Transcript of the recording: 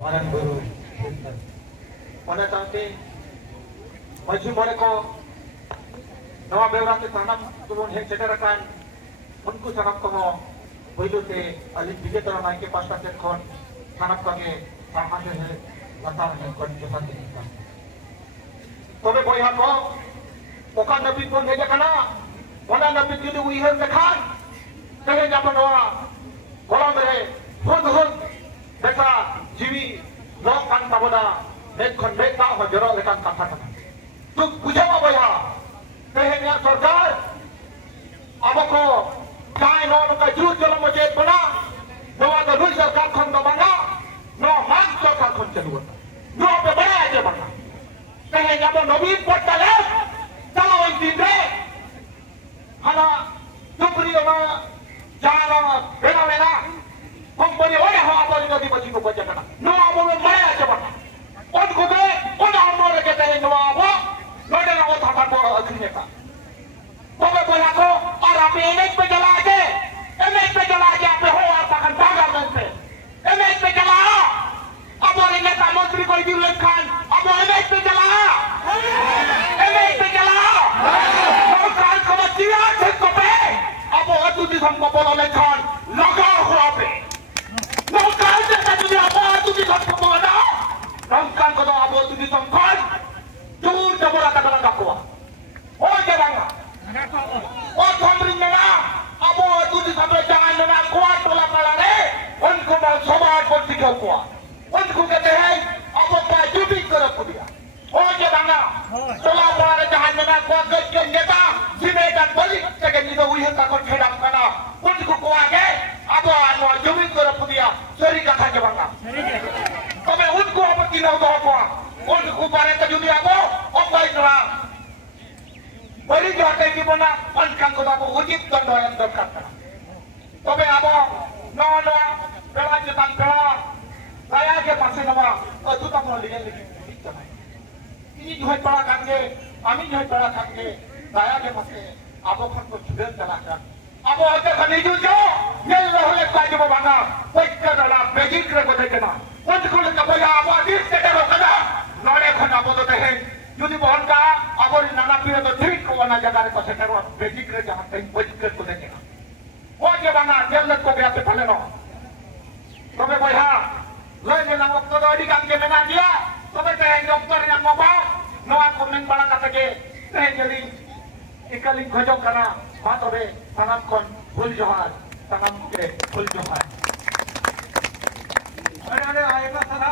Orang baru pada tadi maju mereka nawa bewra ke tanam turun hek cederakan unku sanap kamu begitu te alih biji terang naik ke pasta tekon sanap kage sahaja he latar he kon josan kita. Tobe boy hako bukan nabi pun heja kana mana nabi jadi wihar dekan kaya jaman nawa kolam re hud mereka jiwi lokan taboda nekon mereka hojero lekan kata kata. Tuk buja apa ya? Kehnya सरकार abako kai no ka jut jala moje pala doa to dui सरकार khon do banga no man सरकार khon chalu no pe baya aja banga kehnya bo nobi potale chalo intinde hana tupri ona jana bena bena company oya ho abali nodi bachi ko baja kana no abo baya aja banga on ko be ona amore ke te no abo नोटे ना वो थापा को अखिने का तो मैं बोला को और आप एमएच पे चला के आप हो आप पकड़ पागा में एमएच पे चला अब और नेता मंत्री कोई भी लेखान अब एमएच पे चला तो काल को बच्चियां ठीक को पे अब वो तू जिस हमको बोला लेखान लगा हुआ पे नो काल से तुझे अब तू जिस हमको बोला रंगकान को तो अब तू जिस हमको दूर जबरा का बना काकुआ ओ जबांगा ओ थमरी मेरा अब वो तुझे सबरे जान मेरा कुआं टोला पड़ा रे उनको मैं समाज को सिखाओ कुआ उनको कहते हैं अब वो पाजुबी करो कुड़िया ओ जबांगा टोला पड़ा रे जान मेरा कुआं गज के नेता जिम्मेदार का बलि तक निदो हुई है काकुआ खेड़ा करना उनको कुआं के अब वो आनो जुबी करो कुड़िया सरी कथा जबांगा तो मैं उनको अब किनाओ दो कुआं उनको बारे का जुबी अब बड़ी जाते की बना पंचकांग को दाबो उचित दंड yang दरकार तो बे अब नो बेला जतान बेला saya के पासे नवा तू तक नो लिगे ini जो है बड़ा कांगे आमी जो है बड़ा कांगे saya के पासे अब खन को छुड़न चलाकर अब आते खनी जो ये रहले काज को भागा पैक डला बेजिक रे को देखना उनको ले कबया अब आदिस के डरो कदा नोरे खन अब तो है যদি বহন কা আগর নানা পিরে তো ঠিক কোনা জায়গা রে কসে করো বেজিক রে जहां कहीं बेजिक रे को देखे ओ जे बांगा जेल को गया पे फले नो तबे भैया लय जे नाम तो अडी काम के मेना दिया तबे ते डॉक्टर या मोबा नोआ कमेंट बड़ा का के ते जली इकली खोजो कना मा तबे सनम कोन फुल जोहार सनम के फुल जोहार अरे आएगा सना